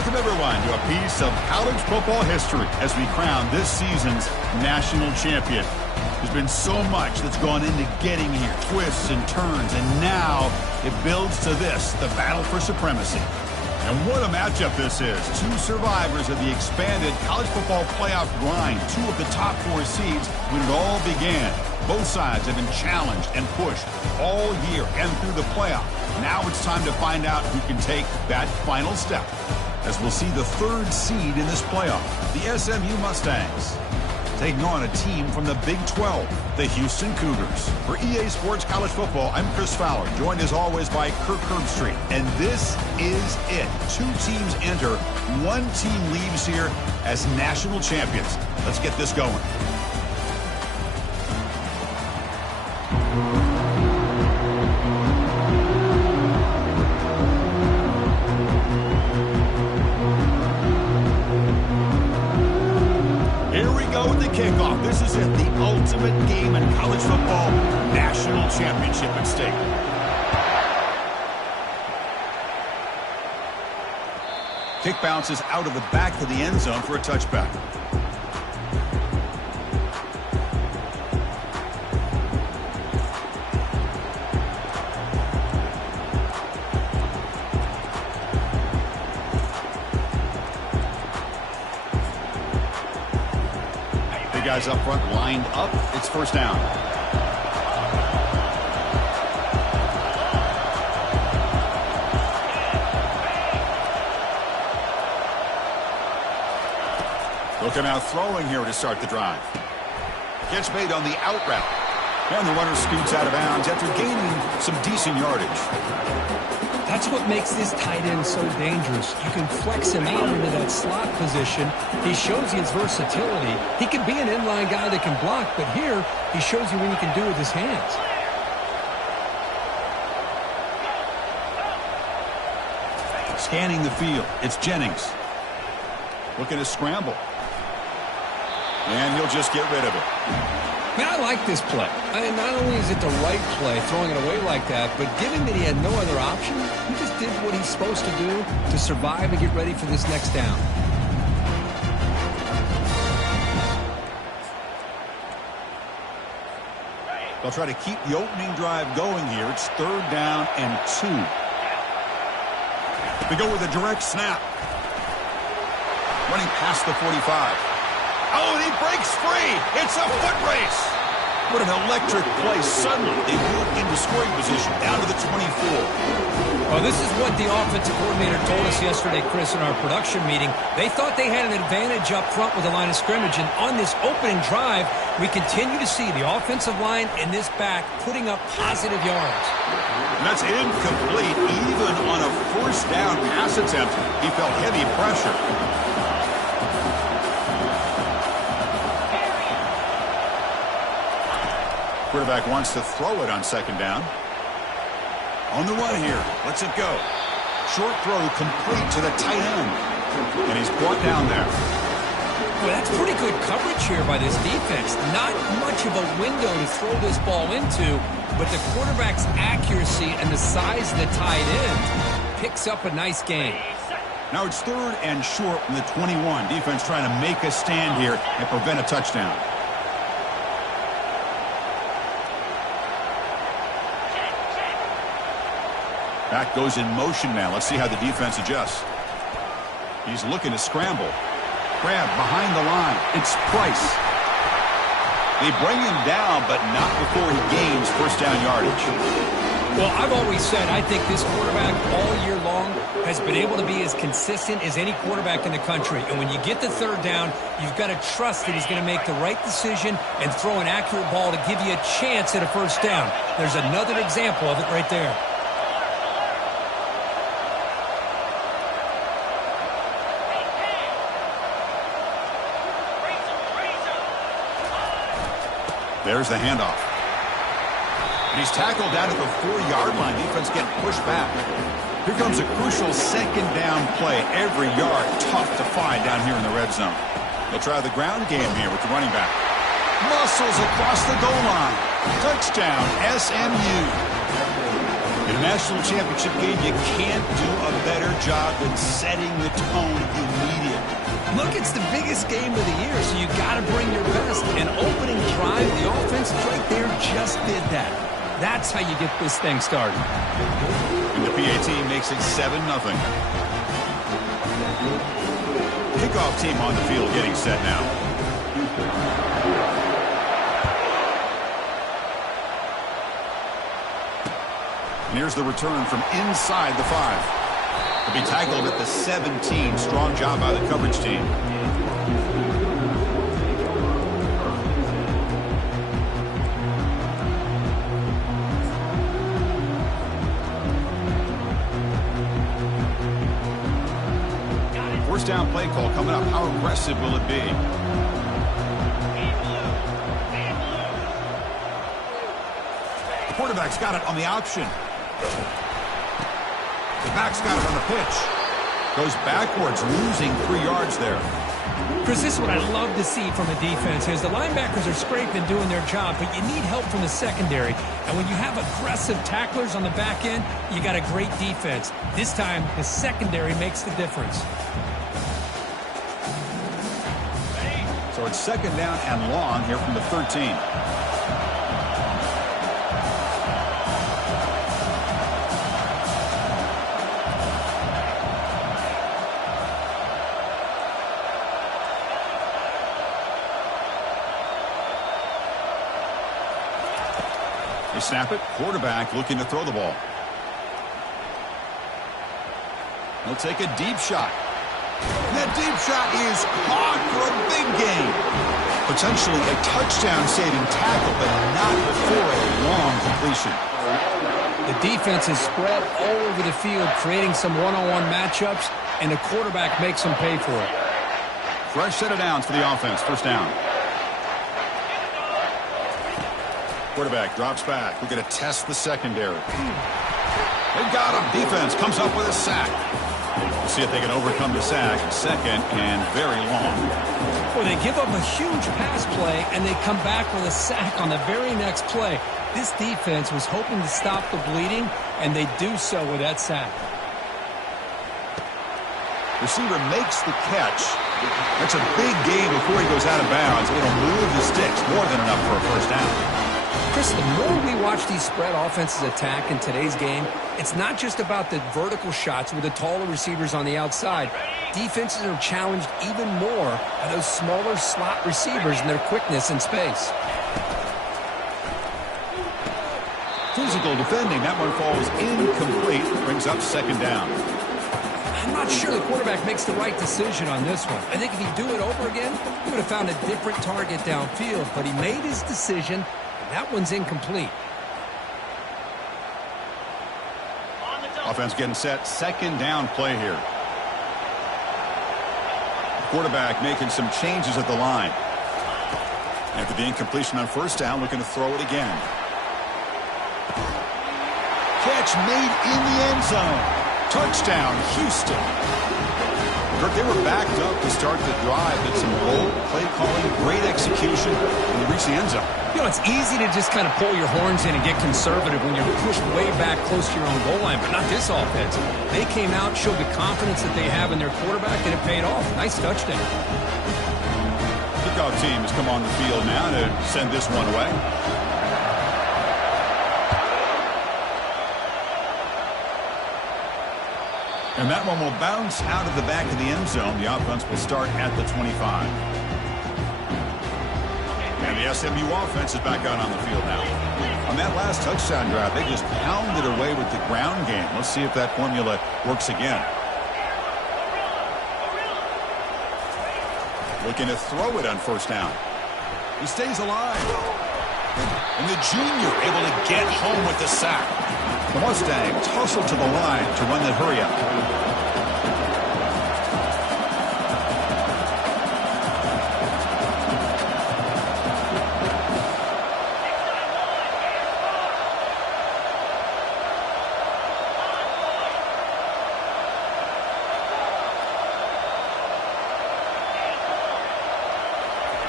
Welcome, everyone, to a piece of college football history as we crown this season's national champion. There's been so much that's gone into getting here, twists and turns, and now it builds to this, the battle for supremacy. And what a matchup this is. Two survivors of the expanded college football playoff grind, two of the top four seeds when it all began. Both sides have been challenged and pushed all year and through the playoff. Now it's time to find out who can take that final step, as we'll see the third seed in this playoff, the SMU Mustangs, taking on a team from the Big 12, the Houston Cougars. For EA Sports College Football, I'm Chris Fowler, joined as always by Kirk Herbstreit. And this is it. Two teams enter, one team leaves here as national champions. Let's get this going. Kickoff. This is it, the ultimate game in college football, national championship at stake. Kick bounces out of the back of the end zone for a touchback. Guys up front lined up. It's first down. Looking out throwing here to start the drive. Catch made on the out route. And the runner scoots out of bounds after gaining some decent yardage. That's what makes this tight end so dangerous. You can flex him out into that slot position. He shows you his versatility. He can be an inline guy that can block, but here he shows you what he can do with his hands. Scanning the field, it's Jennings. Looking to scramble. And he'll just get rid of it. Man, I like this play. Not only is it the right play, throwing it away like that, but given that he had no other option, he just did what he's supposed to do to survive and get ready for this next down. They'll try to keep the opening drive going here. It's third down and 2. They go with a direct snap. Running past the 45. Oh, and he breaks free. It's a foot race. What an electric play. Suddenly, they move into scoring position down to the 24. Well, this is what the offensive coordinator told us yesterday, Chris, in our production meeting. They thought they had an advantage up front with the line of scrimmage, and on this opening drive, we continue to see the offensive line and this back putting up positive yards. And that's incomplete. Even on a first down pass attempt, he felt heavy pressure. Quarterback wants to throw it on second down. On the run here. Lets it go. Short throw complete to the tight end. And he's brought down there. Well, that's pretty good coverage here by this defense. Not much of a window to throw this ball into, but the quarterback's accuracy and the size of the tight end picks up a nice gain. Now it's third and short from the 21. Defense trying to make a stand here and prevent a touchdown. Back goes in motion now. Let's see how the defense adjusts. He's looking to scramble. Grab behind the line. It's Price. They bring him down, but not before he gains first down yardage. Well, I've always said I think this quarterback all year long has been able to be as consistent as any quarterback in the country. And when you get the third down, you've got to trust that he's going to make the right decision and throw an accurate ball to give you a chance at a first down. There's another example of it right there. There's the handoff. And he's tackled down at the 4-yard line. Defense getting pushed back. Here comes a crucial second down play. Every yard tough to find down here in the red zone. They'll try the ground game here with the running back. Muscles across the goal line. Touchdown, SMU. It national championship game, you can't do a better job than setting the tone immediately. Look, it's the biggest game of the year, so you got to bring your best. An opening drive, the offense right there just did that. That's how you get this thing started. And the PAT makes it 7-0. Kickoff team on the field getting set now. And here's the return from inside the 5. He'll be tackled at the 17. Strong job by the coverage team. First down play call coming up. How aggressive will it be? The quarterback's got it on the option. The back's got it on the pitch. Goes backwards, losing 3 yards there. Chris, this is what I love to see from a defense is the linebackers are scraping, doing their job, but you need help from the secondary. And when you have aggressive tacklers on the back end, you got a great defense. This time, the secondary makes the difference. So it's 2nd down and long here from the 13. They snap it. Quarterback looking to throw the ball. He'll take a deep shot. That deep shot is caught for a big gain. Potentially a touchdown-saving tackle, but not before a long completion. The defense is spread all over the field, creating some one-on-one matchups, and the quarterback makes them pay for it. Fresh set of downs for the offense. First down. Quarterback drops back. We're going to test the secondary. They got him. Defense comes up with a sack. We'll see if they can overcome the sack. 2nd and very long. Well, they give up a huge pass play, and they come back with a sack on the very next play. This defense was hoping to stop the bleeding, and they do so with that sack. Receiver makes the catch. That's a big gain before he goes out of bounds. It'll move the sticks more than enough for a first down. Chris, the more we watch these spread offenses attack in today's game, it's not just about the vertical shots with the taller receivers on the outside. Defenses are challenged even more by those smaller slot receivers and their quickness in space. Physical defending. That one falls incomplete. Brings up 2nd down. I'm not sure the quarterback makes the right decision on this one. I think if he'd do it over again, he would have found a different target downfield, but he made his decision. That one's incomplete. Offense getting set. 2nd down play here. Quarterback making some changes at the line. After the incompletion on first down, looking to throw it again. Catch made in the end zone. Touchdown, Houston. Kirk, they were backed up to start the drive, but some bold play calling, great execution, and they reached the end zone. You know, it's easy to just kind of pull your horns in and get conservative when you're pushed way back close to your own goal line, but not this offense. They came out, showed the confidence that they have in their quarterback, and it paid off. Nice touchdown. Kickoff team has come on the field now to send this one away. And that one will bounce out of the back of the end zone. The offense will start at the 25. And the SMU offense is back out on the field now. On that last touchdown drive, they just pounded away with the ground game. Let's see if that formula works again. Looking to throw it on first down. He stays alive. And the junior able to get home with the sack. The Mustang tussled to the line to run the hurry up.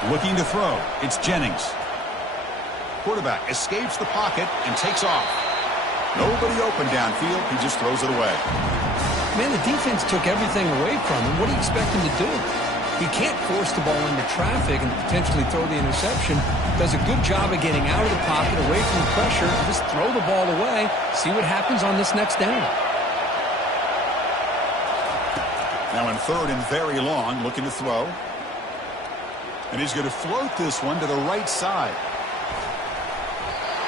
Looking to throw. It's Jennings. Quarterback escapes the pocket and takes off. Nobody open downfield. He just throws it away. Man, the defense took everything away from him. What do you expect him to do? He can't force the ball into traffic and potentially throw the interception. Does a good job of getting out of the pocket, away from the pressure, and just throw the ball away. See what happens on this next down. Now in 3rd and very long, looking to throw. And he's going to float this one to the right side.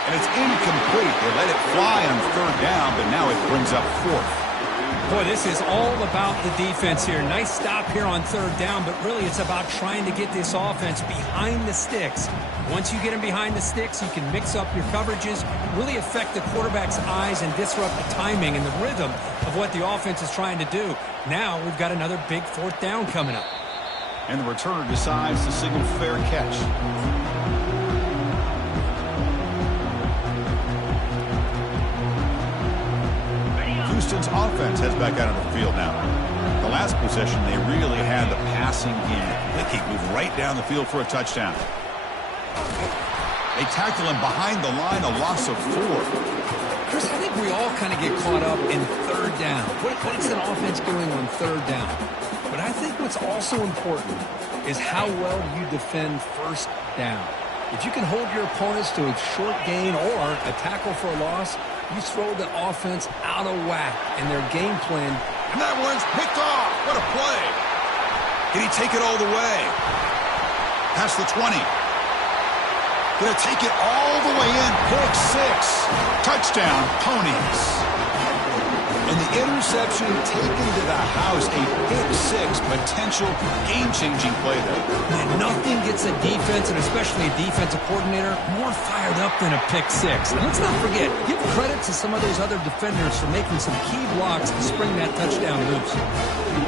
And it's incomplete. They let it fly on 3rd down, but now it brings up 4th. Boy, this is all about the defense here. Nice stop here on 3rd down, but really it's about trying to get this offense behind the sticks. Once you get them behind the sticks, you can mix up your coverages, really affect the quarterback's eyes and disrupt the timing and the rhythm of what the offense is trying to do. Now we've got another big 4th down coming up. And the returner decides to signal fair catch. Houston's offense heads back out on the field now. The last possession, they really had the passing game. Hickey moved right down the field for a touchdown. They tackle him behind the line, a loss of 4. Chris, I think we all kind of get caught up in 3rd down. What is an offense doing on 3rd down? But I think what's also important is how well you defend 1st down. If you can hold your opponents to a short gain or a tackle for a loss, you throw the offense out of whack in their game plan. And that one's picked off. What a play. Can he take it all the way? Past the 20. Gonna take it all the way in. Pick 6. Touchdown, Ponies. And the interception taken to the house. A pick 6 potential game-changing play there. Man, nothing gets a defense, and especially a defensive coordinator, more fired up than a pick 6. And let's not forget, give credit to some of those other defenders for making some key blocks to spring that touchdown loose.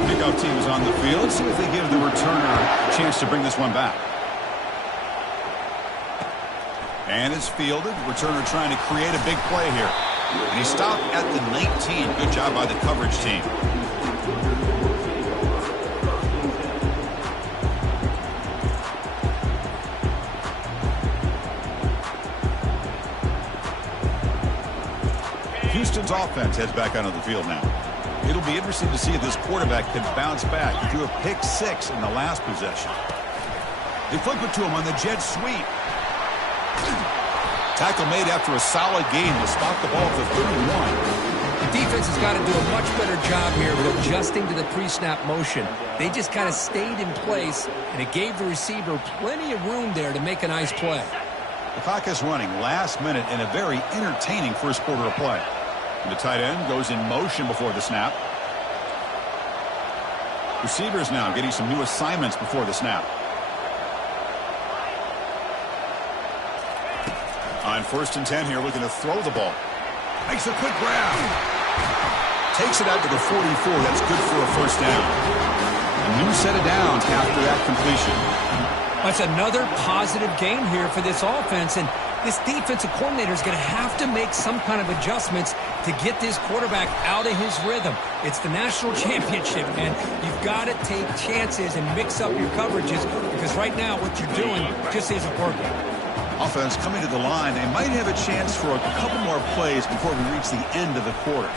Kickoff team is on the field. Let's see if they give the returner a chance to bring this one back. And it's fielded. Returner trying to create a big play here. And he stopped at the 19. Good job by the coverage team. Houston's offense heads back onto the field now. It'll be interesting to see if this quarterback can bounce back. He threw a pick 6 in the last possession. They flip it to him on the jet sweep. Tackle made after a solid gain to spot the ball at the 31. The defense has got to do a much better job here of adjusting to the pre-snap motion. They just kind of stayed in place, and it gave the receiver plenty of room there to make a nice play. The clock is running last minute in a very entertaining first quarter of play. And the tight end goes in motion before the snap. Receivers now getting some new assignments before the snap. On 1st and 10 here, looking to throw the ball. Makes a quick grab. Takes it out to the 44. That's good for a 1st down. A new set of downs after that completion. That's another positive game here for this offense, and this defensive coordinator is going to have to make some kind of adjustments to get this quarterback out of his rhythm. It's the national championship, and you've got to take chances and mix up your coverages, because right now what you're doing just isn't working. Offense coming to the line. They might have a chance for a couple more plays before we reach the end of the quarter.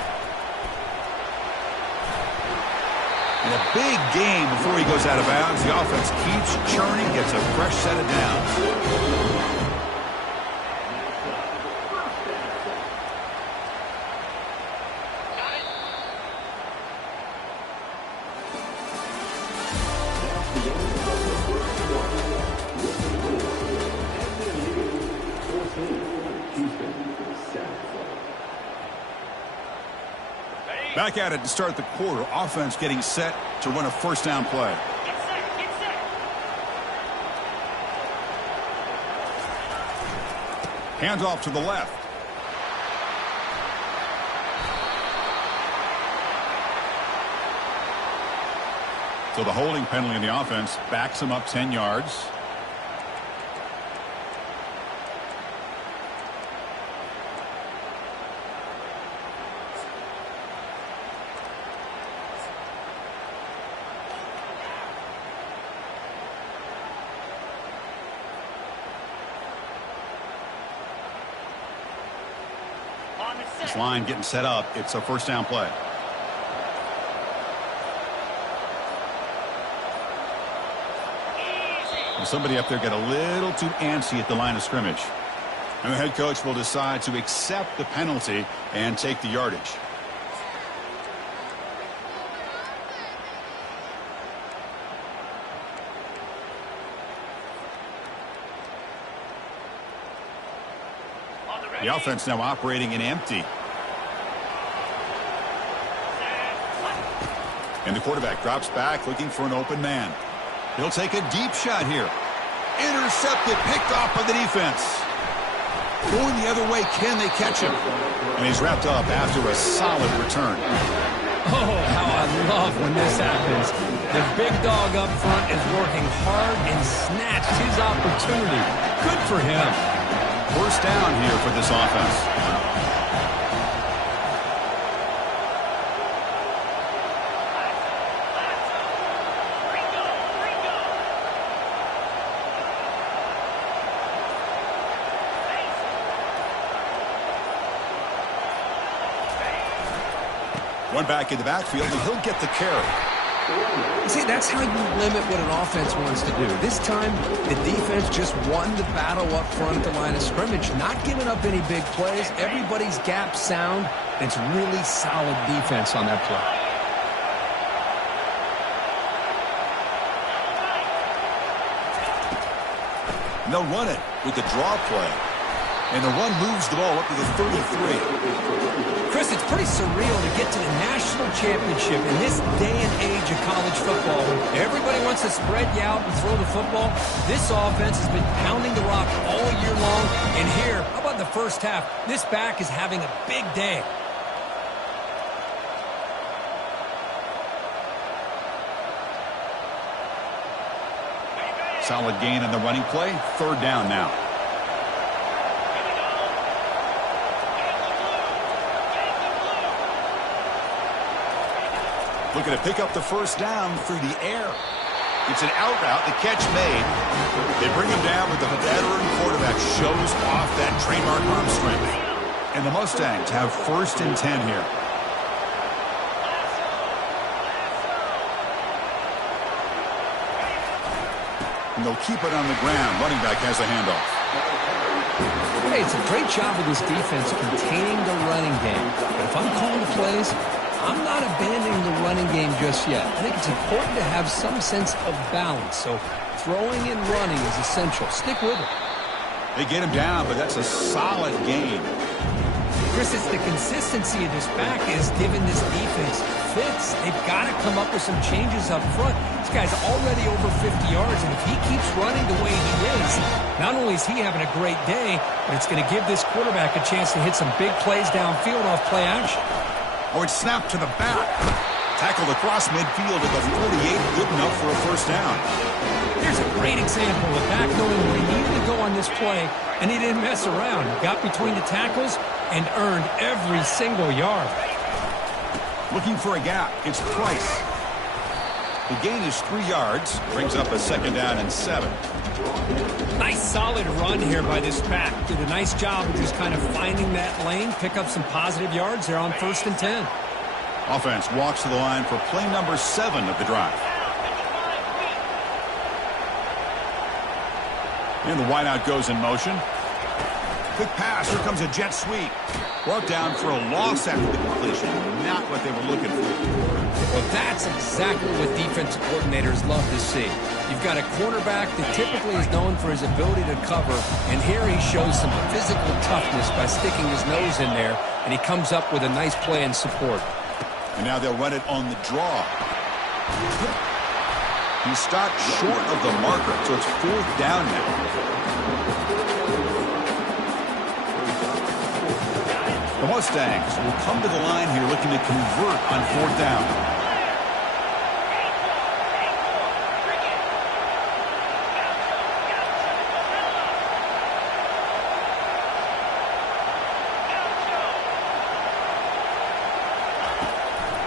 And a big game before he goes out of bounds. The offense keeps churning, gets a fresh set of downs. Back at it to start the quarter. Offense getting set to run a 1st down play. Get set. Hands off to the left. So the holding penalty in the offense backs him up 10 yards. This line getting set up. It's a first down play. And somebody up there got a little too antsy at the line of scrimmage. And the head coach will decide to accept the penalty and take the yardage. The offense now operating in empty. And the quarterback drops back looking for an open man. He'll take a deep shot here. Intercepted, picked off by the defense. Going the other way, can they catch him? And he's wrapped up after a solid return. Oh, how I love when this happens. The big dog up front is working hard and snatched his opportunity. Good for him. First down here for this offense. One back in the backfield, and he'll get the carry. See, that's how you limit what an offense wants to do. This time, the defense just won the battle up front at the line of scrimmage, not giving up any big plays. Everybody's gap sound. It's really solid defense on that play. And they'll run it with the draw play. And the run moves the ball up to the 33. Chris, it's pretty surreal to get to the national championship in this day and age of college football. When everybody wants to spread you out and throw the football, this offense has been pounding the rock all year long. And here, how about the first half? This back is having a big day. Solid gain on the running play. Third down now. Looking to pick up the first down through the air. It's an out route. The catch made. They bring him down, but the veteran quarterback shows off that trademark arm strength. And the Mustangs have first and 10 here. And they'll keep it on the ground. Running back has a handoff. Hey, it's a great job of this defense containing the running game. But if I'm calling the plays, I'm not abandoning the running game just yet. I think it's important to have some sense of balance. So throwing and running is essential. Stick with it. They get him down, but that's a solid gain. Chris, it's the consistency of this back is giving this defense fits. They've got to come up with some changes up front. This guy's already over 50 yards, and if he keeps running the way he is, not only is he having a great day, but it's going to give this quarterback a chance to hit some big plays downfield off play action. Oh, it's snapped to the back. Tackled across midfield at the 48. Good enough for a first down. Here's a great example of back knowing where he needed to go on this play, and he didn't mess around. He got between the tackles and earned every single yard. Looking for a gap. It's Price. The gain is 3 yards. Brings up a second down and 7. Nice solid run here by this back. Did a nice job of just kind of finding that lane, pick up some positive yards there on first and 10. Offense walks to the line for play number 7 of the drive. And the wideout goes in motion. Quick pass. Here comes a jet sweep. Brought down for a loss after the completion. Not what they were looking for. Well, that's exactly what defensive coordinators love to see. You've got a quarterback that typically is known for his ability to cover, and here he shows some physical toughness by sticking his nose in there, and he comes up with a nice play and support. And now they'll run it on the draw. He stopped short of the marker, so it's fourth down now. The Mustangs will come to the line here looking to convert on fourth down.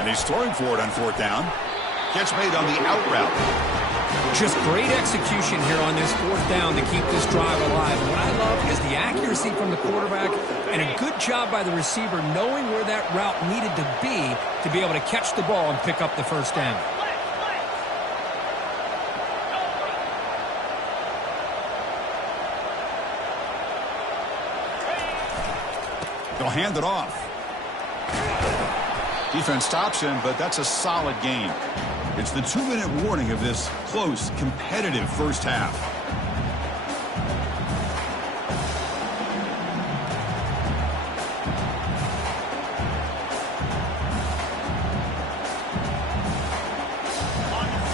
And he's throwing for it on fourth down. Catch made on the out route. Just great execution here on this fourth down to keep this drive alive. And what I love is the accuracy from the quarterback and a good job by the receiver knowing where that route needed to be able to catch the ball and pick up the first down. They'll hand it off. Defense stops him, but that's a solid gain. It's the 2-minute warning of this close, competitive first half.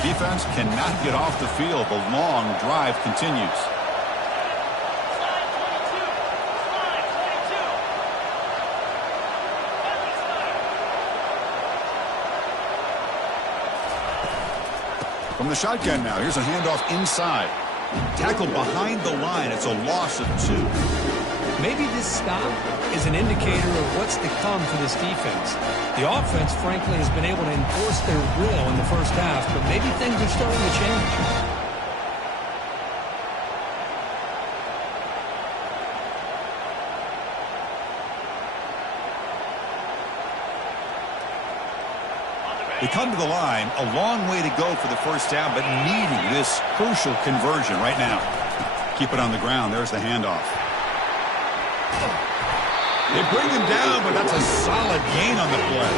Defense cannot get off the field. The long drive continues. From the shotgun now, here's a handoff inside. Tackled behind the line. It's a loss of 2. Maybe this stop is an indicator of what's to come for this defense. The offense, frankly, has been able to enforce their will in the first half, but maybe things are starting to change. They come to the line, a long way to go for the first down, but needing this crucial conversion right now. Keep it on the ground. There's the handoff. They bring him down, but that's a solid gain on the play.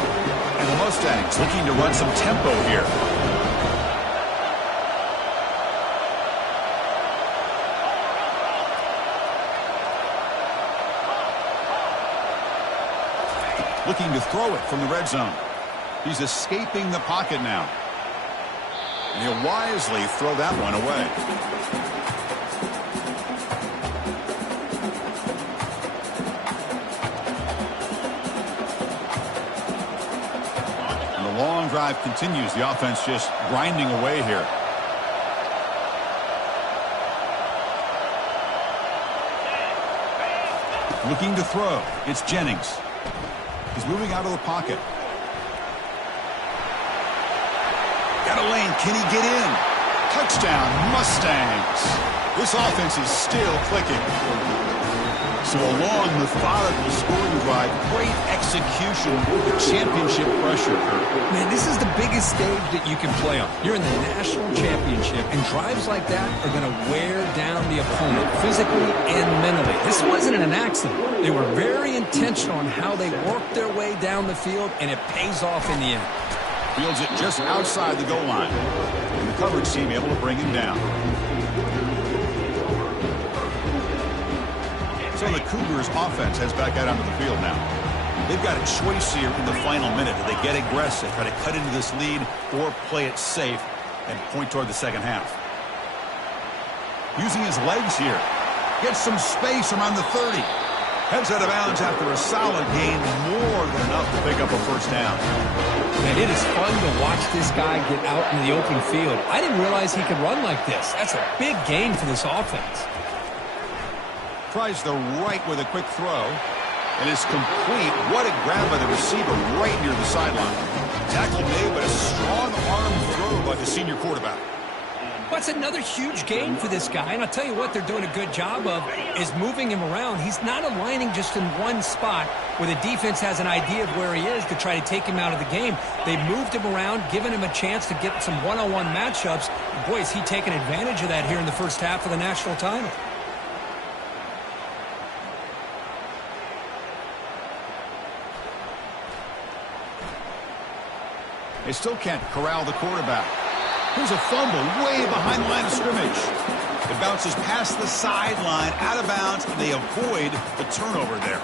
And the Mustangs looking to run some tempo here. Looking to throw it from the red zone. He's escaping the pocket now. And he'll wisely throw that one away. And the long drive continues. The offense just grinding away here. Looking to throw. It's Jennings. He's moving out of the pocket. Got a lane. Can he get in? Touchdown, Mustangs. This offense is still clicking. So a long, methodical scoring drive. Great execution with championship pressure. Man, this is the biggest stage that you can play on. You're in the national championship, and drives like that are going to wear down the opponent physically and mentally. This wasn't an accident. They were very intentional on how they worked their way down the field, and it pays off in the end. Fields it just outside the goal line. And the coverage team able to bring him down. So the Cougars offense heads back out onto the field now. They've got a choice here in the final minute. Do they get aggressive, try to cut into this lead, or play it safe and point toward the second half? Using his legs here. Gets some space around the 30. Heads out of bounds after a solid gain, more than enough to pick up a first down. Man, it is fun to watch this guy get out in the open field. I didn't realize he could run like this. That's a big gain for this offense. Tries the right with a quick throw. And is complete. What a grab by the receiver right near the sideline. Tackle made, but a strong arm throw by the senior quarterback. That's another huge gain for this guy. And I'll tell you what they're doing a good job of is moving him around. He's not aligning just in one spot where the defense has an idea of where he is to try to take him out of the game. They moved him around, giving him a chance to get some one-on-one matchups. And boy, is he taking advantage of that here in the first half of the national title. They still can't corral the quarterback. Here's a fumble way behind the line of scrimmage. It bounces past the sideline, out of bounds, and they avoid the turnover there.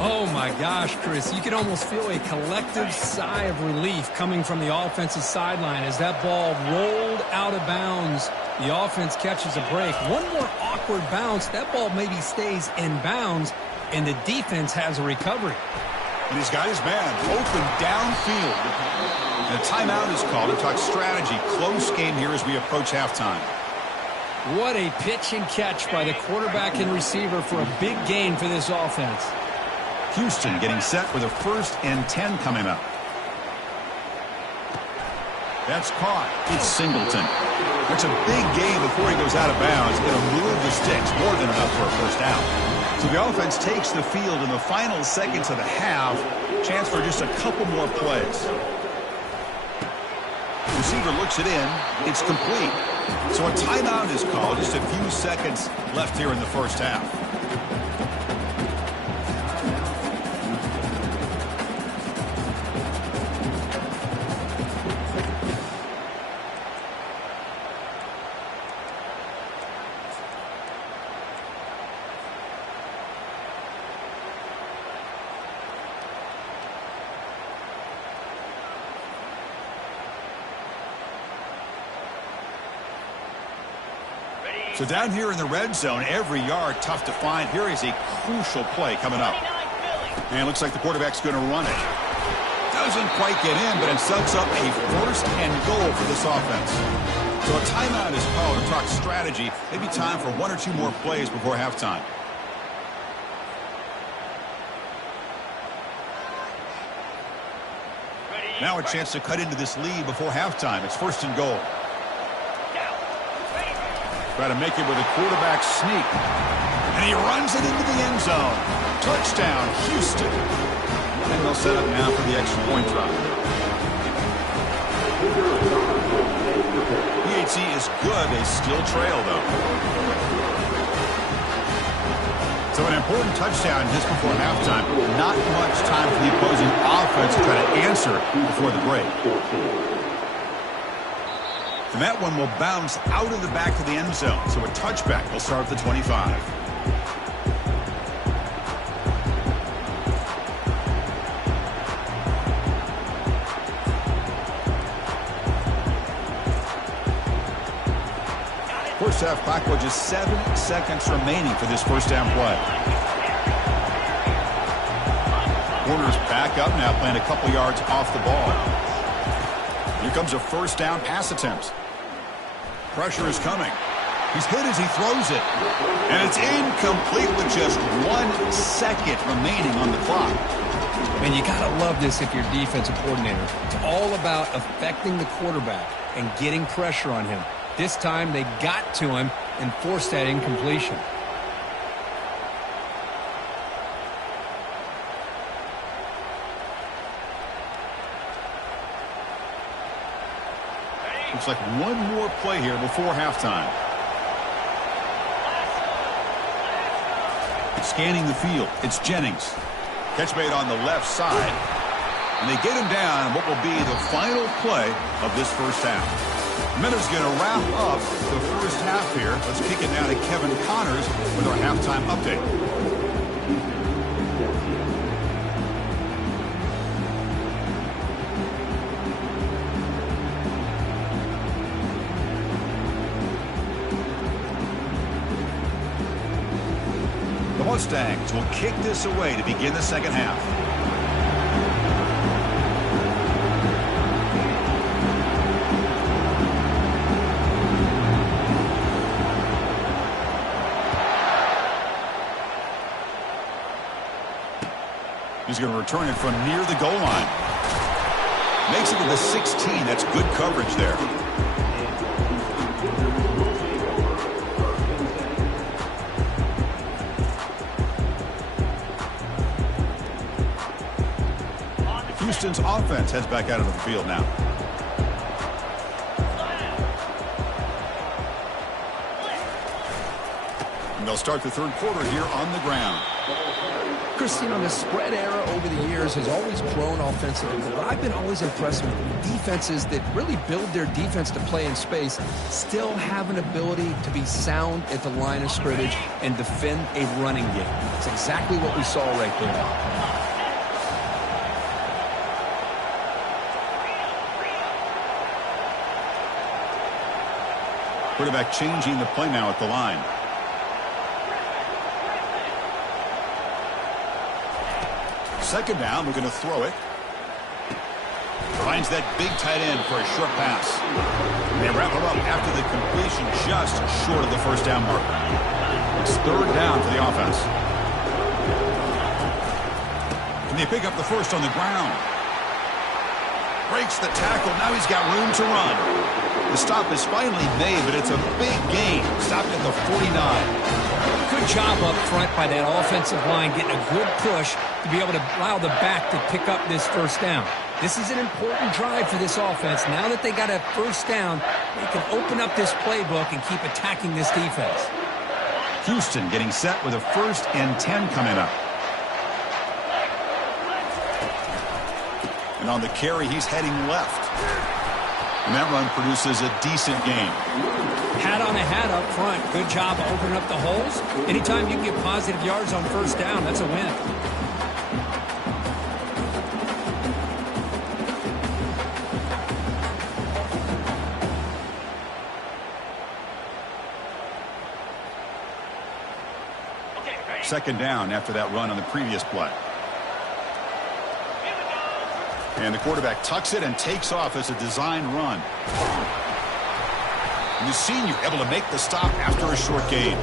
Oh, my gosh, Chris. You can almost feel a collective sigh of relief coming from the offensive sideline as that ball rolled out of bounds. The offense catches a break. One more awkward bounce. That ball maybe stays in bounds, and the defense has a recovery. And he's got his man open downfield. And a timeout is called to talk strategy. Close game here as we approach halftime. What a pitch and catch by the quarterback and receiver for a big gain for this offense. Houston getting set with a 1st and 10 coming up. That's caught. It's Singleton. It's a big gain before he goes out of bounds. It'll move the sticks, more than enough for a first down. So the offense takes the field in the final seconds of the half. Chance for just a couple more plays. Receiver looks it in. It's complete. So a timeout is called. Just a few seconds left here in the first half. So down here in the red zone, every yard tough to find. Here is a crucial play coming up. And it looks like the quarterback's going to run it. Doesn't quite get in, but it sets up a first and goal for this offense. So a timeout is called to talk strategy. Maybe time for one or two more plays before halftime. Now a chance to cut into this lead before halftime. It's first and goal. Try to make it with a quarterback sneak. And he runs it into the end zone. Touchdown, Houston. And they'll set up now for the extra point drop. PAT is good. They still trail, though. So an important touchdown just before halftime. Not much time for the opposing offense to try to answer before the break. And that one will bounce out of the back of the end zone. So a touchback will start at the 25. First half clock with just 7 seconds remaining for this first down play. Corner's back up now, playing a couple yards off the ball. Here comes a first down pass attempt. Pressure is coming. He's hit as he throws it. And it's incomplete with just 1 second remaining on the clock. Man, you got to love this if you're defensive coordinator. It's all about affecting the quarterback and getting pressure on him. This time they got to him and forced that incompletion. Looks like one more play here before halftime. Scanning the field, it's Jennings. Catch made on the left side. And they get him down in what will be the final play of this first half. Miller's going to wrap up the first half here. Let's kick it now to Kevin Connors with our halftime update. The Mustangs will kick this away to begin the second half. He's going to return it from near the goal line. Makes it to the 16. That's good coverage there. Houston's offense heads back out of the field now. And they'll start the third quarter here on the ground. Chris, you know, the spread era over the years has always grown offensively, but I've been always impressed with defenses that really build their defense to play in space, still have an ability to be sound at the line of scrimmage and defend a running game. It's exactly what we saw right there. Quarterback changing the play now at the line. Second down, we're going to throw it. Finds that big tight end for a short pass. They wrap him up after the completion, just short of the first down marker. It's third down for the offense. And they pick up the first on the ground. Breaks the tackle. Now he's got room to run. The stop is finally made, but it's a big gain. Stopped at the 49. Good job up front by that offensive line, getting a good push to be able to allow the back to pick up this first down. This is an important drive for this offense. Now that they got a first down, they can open up this playbook and keep attacking this defense. Houston getting set with a 1st and 10 coming up. And on the carry, he's heading left. And that run produces a decent gain. Hat on a hat up front. Good job opening up the holes. Anytime you can get positive yards on first down, that's a win. Second down after that run on the previous play. And the quarterback tucks it and takes off as a design run. And the senior able to make the stop after a short gain.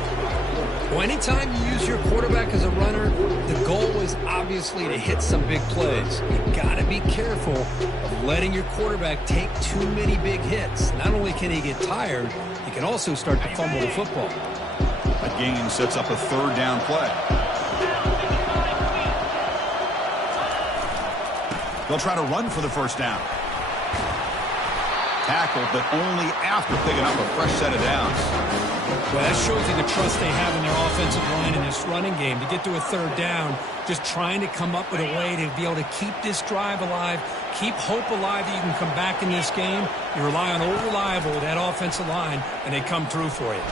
Well, anytime you use your quarterback as a runner, the goal is obviously to hit some big plays. You got to be careful of letting your quarterback take too many big hits. Not only can he get tired, he can also start to fumble the football. That gain sets up a 3rd down play. They'll try to run for the first down. Tackled, but only after picking up a fresh set of downs. Well, that shows you the trust they have in their offensive line in this running game. To get to a 3rd down, just trying to come up with a way to be able to keep this drive alive, keep hope alive that you can come back in this game. You rely on old reliable, that offensive line, and they come through for you.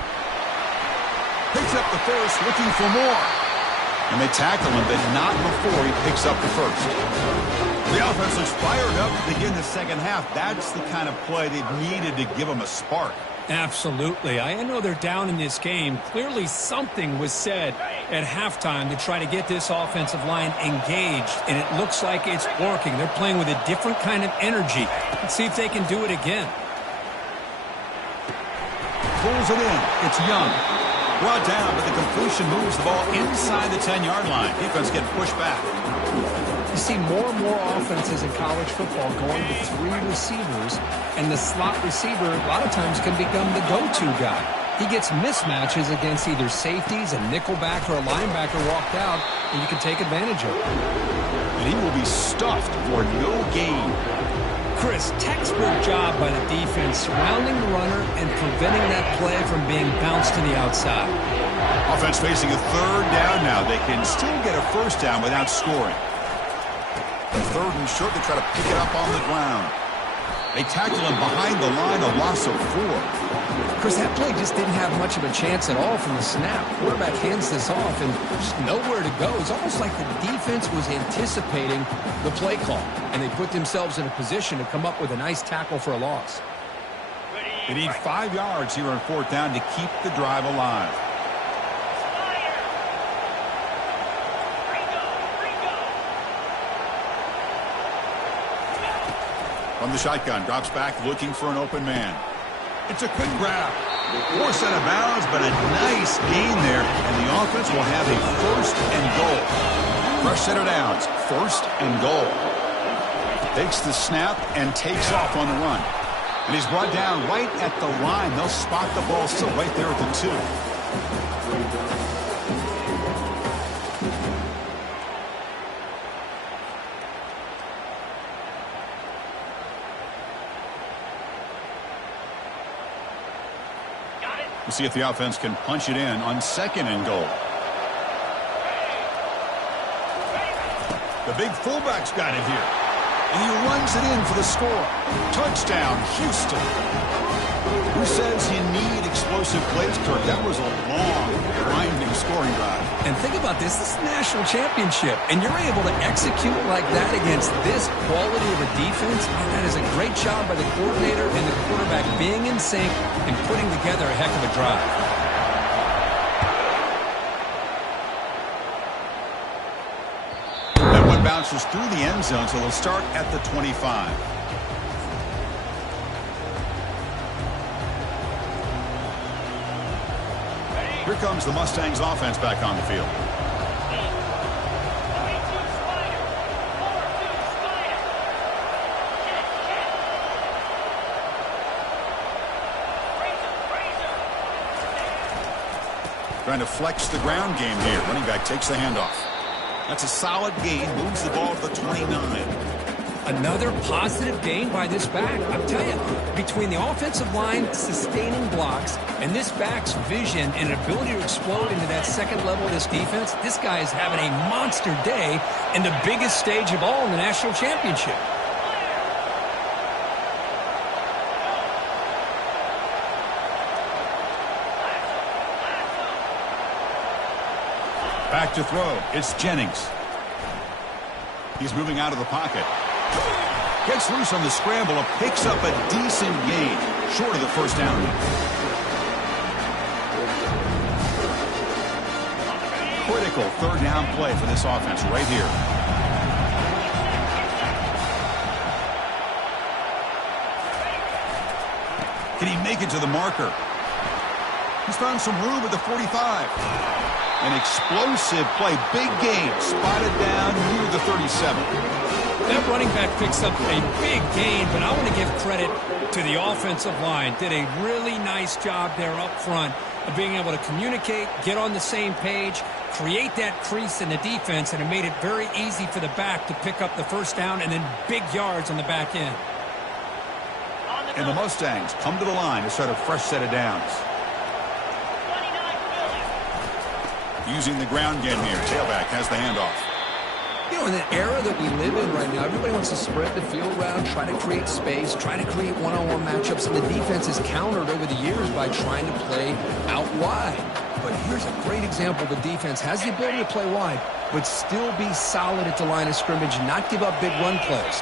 Picks up the first, looking for more. And they tackle him, but not before he picks up the first. The offense is fired up to begin the second half. That's the kind of play they've needed to give them a spark. Absolutely. I know they're down in this game. Clearly something was said at halftime to try to get this offensive line engaged, and it looks like it's working. They're playing with a different kind of energy. Let's see if they can do it again. Pulls it in. It's Young. Brought down, but the completion moves the ball inside the 10-yard line. Defense getting pushed back. You see more and more offenses in college football going to 3 receivers, and the slot receiver a lot of times can become the go-to guy. He gets mismatches against either safeties, a nickelback, or a linebacker walked out, and you can take advantage of it. And he will be stuffed for no gain. Chris, textbook job by the defense surrounding the runner and preventing that play from being bounced to the outside. Offense facing a 3rd down now. They can still get a first down without scoring. 3rd and short, they try to pick it up on the ground. They tackle him behind the line, a loss of 4. Chris, that play just didn't have much of a chance at all from the snap. Quarterback hands this off and just nowhere to go. It's almost like the defense was anticipating the play call, and they put themselves in a position to come up with a nice tackle for a loss. They need 5 yards here on 4th down to keep the drive alive. From the shotgun, drops back looking for an open man. It's a quick grab. Forced out of bounds, but a nice gain there, and the offense will have a 1st and goal. Fresh set of downs, 1st and goal. Takes the snap and takes off on the run. And he's brought down right at the line. They'll spot the ball still right there at the 2. We'll see if the offense can punch it in on 2nd and goal. The big fullback's got it here. And he runs it in for the score. Touchdown, Houston. Who says you need explosive plays, Kirk? That was a long, grinding scoring drive. And think about this. This is a national championship, and you're able to execute like that against this quality of a defense. That is a great job by the coordinator and the quarterback being in sync and putting together a heck of a drive. That one bounces through the end zone, so they'll start at the 25. Here comes the Mustangs offense back on the field. Trying to flex the ground game here. Running back takes the handoff. That's a solid gain. Moves the ball to the 29. Another positive gain by this back. I'm telling you, between the offensive line sustaining blocks and this back's vision and ability to explode into that second level of this defense, this guy is having a monster day in the biggest stage of all in the national championship. Back to throw. It's Jennings. He's moving out of the pocket. Gets loose on the scramble and picks up a decent gain. Short of the first down. Critical third down play for this offense right here. Can he make it to the marker? He's found some room at the 45. An explosive play. Big gain. Spotted down near the 37. That running back picks up a big gain, but I want to give credit to the offensive line. Did a really nice job there up front of being able to communicate, get on the same page, create that crease in the defense, and it made it very easy for the back to pick up the first down and then big yards on the back end. And the Mustangs come to the line to start a fresh set of downs. Using the ground game here. Tailback has the handoff. You know, in the era that we live in right now, everybody wants to spread the field around, try to create space, try to create one-on-one matchups, and the defense is countered over the years by trying to play out wide. But here's a great example. The defense has the ability to play wide, but still be solid at the line of scrimmage, not give up big run plays.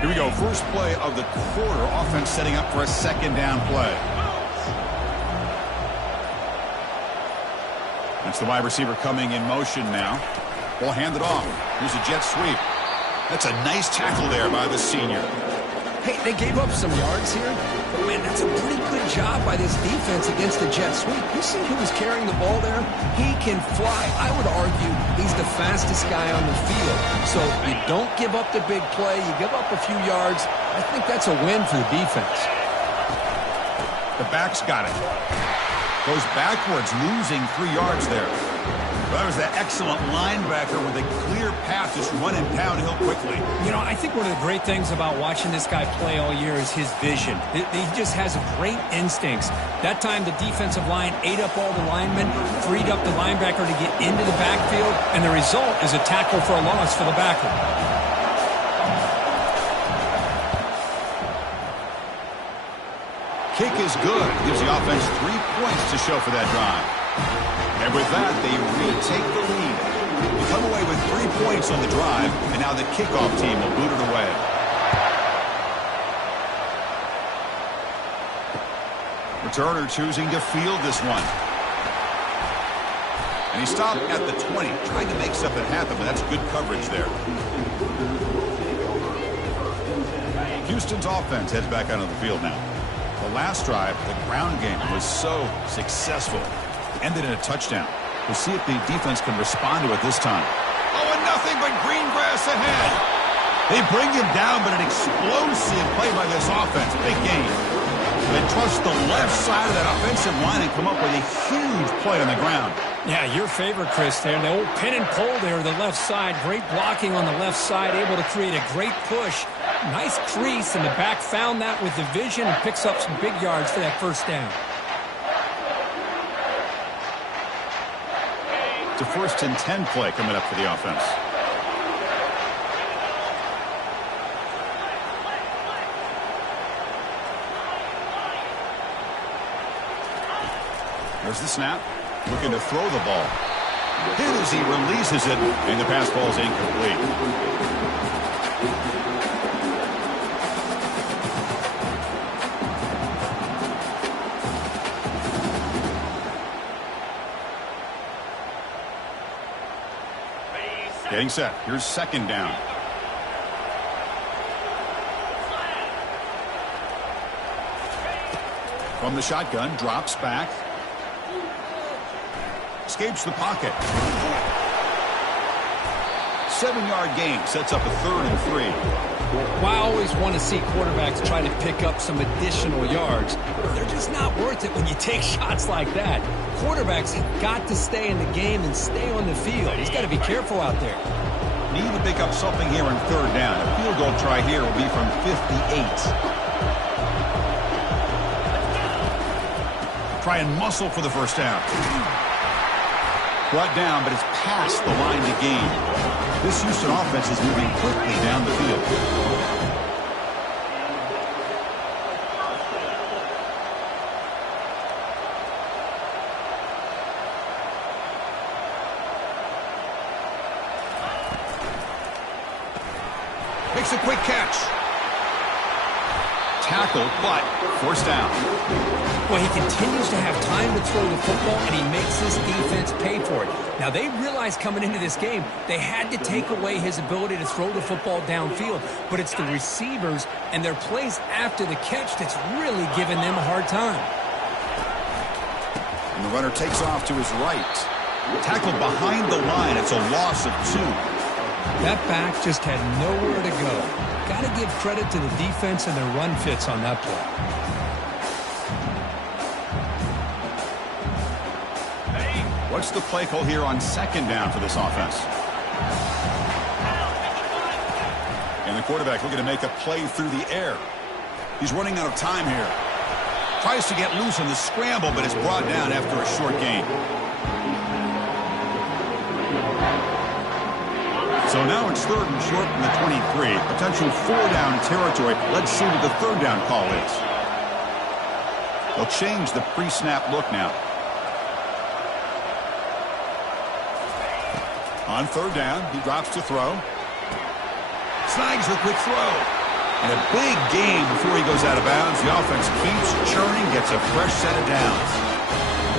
Here we go. First play of the quarter. Offense setting up for a second down play. That's the wide receiver coming in motion now. Ball handed off. Here's a jet sweep. That's a nice tackle there by the senior. Hey, they gave up some yards here, but man, that's a pretty good job by this defense against the jet sweep. You see who was carrying the ball there? He can fly. I would argue he's the fastest guy on the field. So you don't give up the big play. You give up a few yards. I think that's a win for the defense. The back's got it. Goes backwards, losing 3 yards there. That was that excellent linebacker with a clear path just running downhill quickly. You know, I think one of the great things about watching this guy play all year is his vision. He just has great instincts. That time the defensive line ate up all the linemen, freed up the linebacker to get into the backfield, and the result is a tackle for a loss for the backer. Kick is good. Gives the offense 3 points to show for that drive. And with that, they retake the lead. They come away with 3 points on the drive, and now the kickoff team will boot it away. Returner choosing to field this one. And he stopped at the 20, trying to make something happen, but that's good coverage there. Houston's offense heads back out on the field now. The last drive, the ground game was so successful. Ended in a touchdown. We'll see if the defense can respond to it this time. Oh, and nothing but green grass ahead. They bring him down, but an explosive play by this offense. Big gain. They trust the left side of that offensive line and come up with a huge play on the ground. Yeah, your favorite, Chris, there. The old pin and pull there, the left side. Great blocking on the left side, able to create a great push. Nice crease, and the back found that with the vision and picks up some big yards for that first down. It's a 1st and 10 play coming up for the offense. There's the snap. Looking to throw the ball. Hit as he releases it, and the pass ball is incomplete. Getting set. Here's second down. From the shotgun, drops back. Escapes the pocket. 7-yard gain sets up a 3rd and 3. Well, I always want to see quarterbacks try to pick up some additional yards. They're just not worth it when you take shots like that. Quarterbacks have got to stay in the game and stay on the field. He's got to be careful out there. Need to pick up something here on 3rd down. A field goal try here will be from 58. Try and muscle for the first down. Brought down, but it's past the line to gain. This Houston offense is moving quickly down the field. Makes a quick catch. Tackle, but forced down. Well, he continues to have time to throw the football, and he makes this defense pay for it. Now, they realized coming into this game they had to take away his ability to throw the football downfield, but it's the receivers and their plays after the catch that's really giving them a hard time. And the runner takes off to his right. Tackled behind the line. It's a loss of 2. That back just had nowhere to go. Got to give credit to the defense and their run fits on that play. What's the play call here on second down for this offense? And the quarterback looking to make a play through the air. He's running out of time here. Tries to get loose on the scramble, but is brought down after a short gain. So now it's 3rd and short from the 23. Potential 4-down territory. Let's see what the 3rd down call is. They'll change the pre-snap look now. On 3rd down, he drops to throw. Snags the quick throw. And a big gain before he goes out of bounds. The offense keeps churning, gets a fresh set of downs.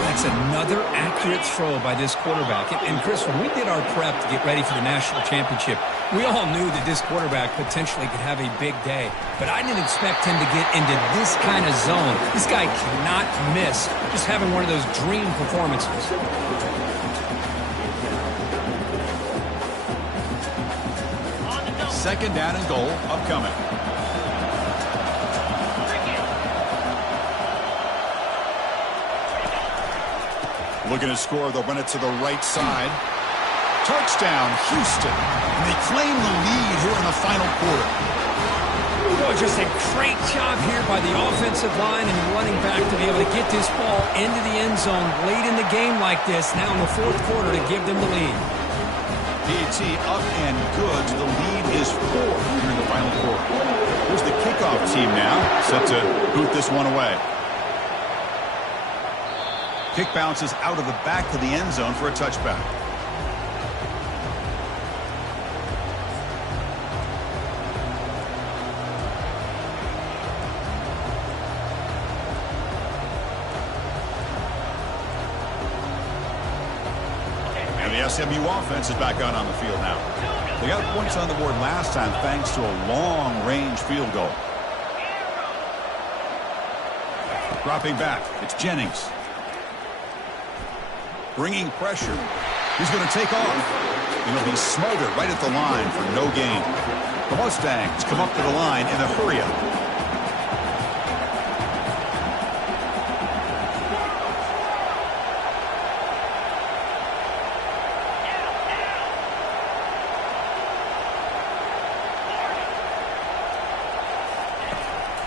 That's another accurate throw by this quarterback. And Chris, when we did our prep to get ready for the national championship, we all knew that this quarterback potentially could have a big day. But I didn't expect him to get into this kind of zone. This guy cannot miss. Just having one of those dream performances. Second down and goal upcoming. Looking to score, they'll run it to the right side. Touchdown, Houston. And they claim the lead here in the final quarter. Oh, just a great job here by the offensive line and running back to be able to get this ball into the end zone late in the game like this, now in the 4th quarter to give them the lead. PAT up and good. The lead is 4 here in the final quarter. Here's the kickoff team now, set to boot this one away. Kick bounces out of the back to the end zone for a touchback. And the SMU offense is back out on the field now. They got points on the board last time thanks to a long-range field goal. Dropping back, it's Jennings. Bringing pressure. He's going to take off. And he'll be smothered right at the line for no gain. The Mustangs come up to the line in a hurry-up.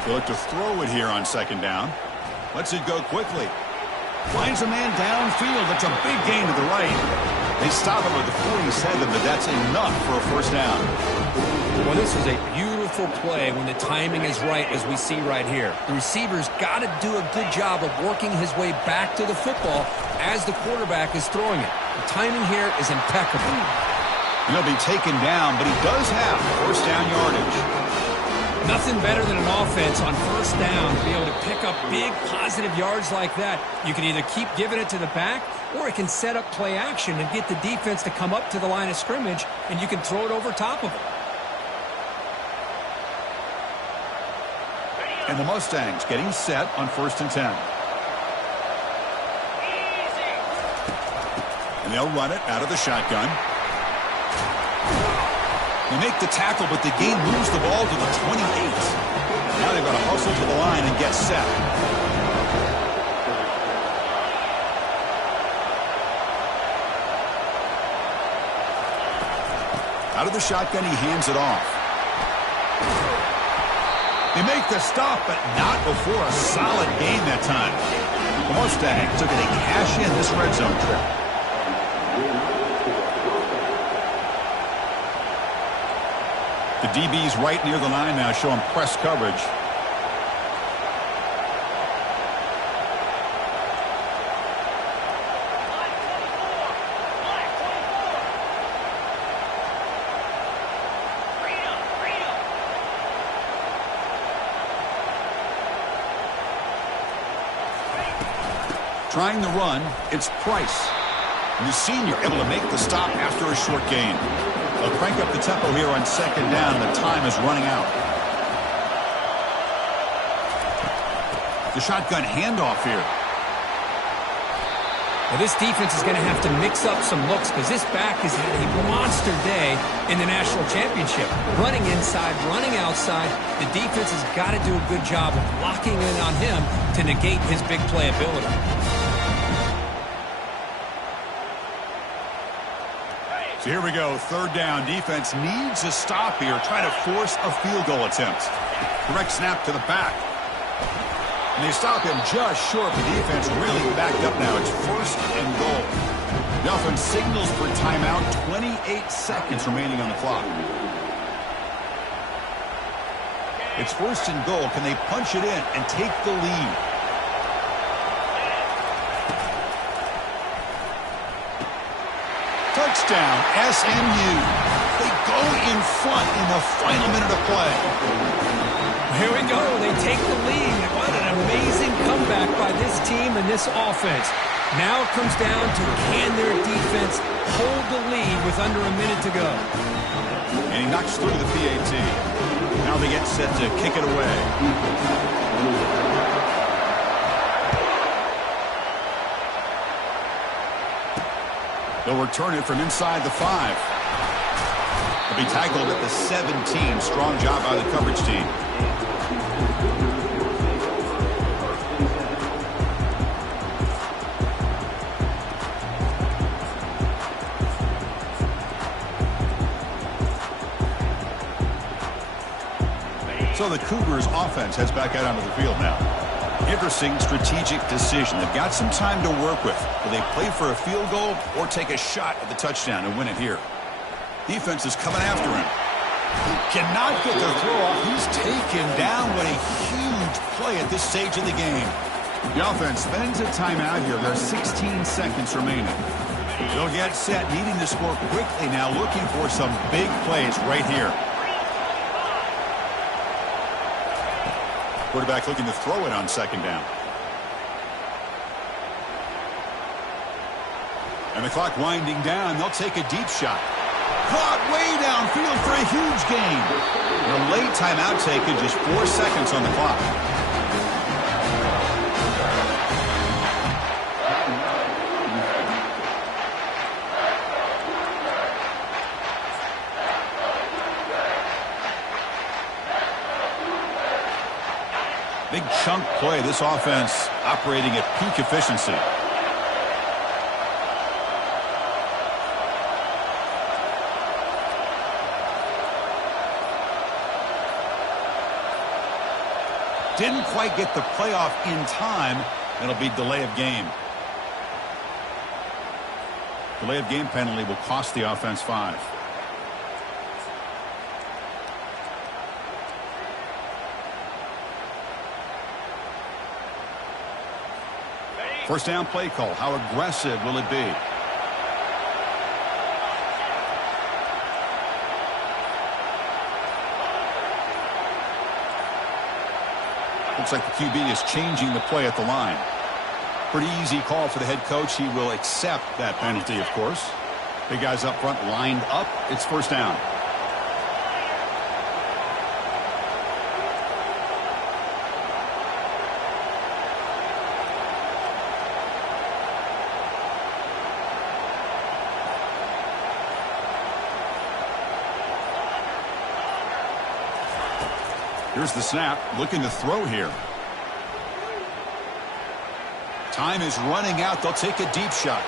They look to throw it here on second down. Lets it go quickly. Finds a man downfield. That's a big gain to the right. They stop him at the 47, but that's enough for a first down. Well, this is a beautiful play when the timing is right, as we see right here. The receiver's got to do a good job of working his way back to the football as the quarterback is throwing it. The timing here is impeccable. He'll be taken down, but he does have first down yardage. Nothing better than an offense on first down to be able to pick up big positive yards like that. You can either keep giving it to the back or it can set up play action and get the defense to come up to the line of scrimmage, and you can throw it over top of them. And the Mustangs getting set on 1st and 10. And they'll run it out of the shotgun. They make the tackle, but the game moves the ball to the 28. Now they've got to hustle to the line and get set. Out of the shotgun, he hands it off. They make the stop, but not before a solid gain that time. The Mustangs took it to cash in this red zone trip. The DB's right near the line now, showing press coverage. Trying the run, it's Price. And the senior able to make the stop after a short gain. They'll crank up the tempo here on 2nd down. The time is running out. The shotgun handoff here. Now this defense is going to have to mix up some looks because this back has had a monster day in the national championship. Running inside, running outside. The defense has got to do a good job of locking in on him to negate his big play ability. So here we go, 3rd down. Defense needs a stop here, trying to force a field goal attempt. Direct snap to the back. And they stop him just short. The defense really backed up now. It's 1st and goal. The offense signals for timeout. 28 seconds remaining on the clock. It's 1st and goal. Can they punch it in and take the lead? Touchdown, SMU. They go in front in the final minute of play. Here we go. They take the lead. What an amazing comeback by this team and this offense. Now it comes down to can their defense hold the lead with under a minute to go. And he knocks through the PAT. Now they get set to kick it away. They'll return it from inside the 5. They'll be tackled at the 17. Strong job by the coverage team. So the Cougars offense heads back out onto the field now. Interesting strategic decision. They've got some time to work with. Will they play for a field goal or take a shot at the touchdown and win it here? Defense is coming after him. He cannot get the throw off. He's taken down. What a huge play at this stage of the game. The offense spends a timeout here. There's 16 seconds remaining. They'll get set, needing to score quickly now, looking for some big plays right here. Quarterback looking to throw it on 2nd down. And the clock winding down. They'll take a deep shot. Caught way downfield for a huge gain. The late timeout taken, just 4 seconds on the clock. Big chunk play. This offense operating at peak efficiency. Didn't quite get the playoff in time. It'll be delay of game. Delay of game penalty will cost the offense 5. First down play call. How aggressive will it be? Looks like the QB is changing the play at the line. Pretty easy call for the head coach. He will accept that penalty, of course. Big guys up front lined up. It's first down. Here's the snap, looking to throw here. Time is running out. They'll take a deep shot.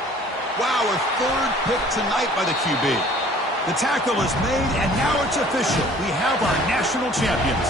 Wow, a third pick tonight by the QB. The tackle is made, and now it's official. We have our national champions.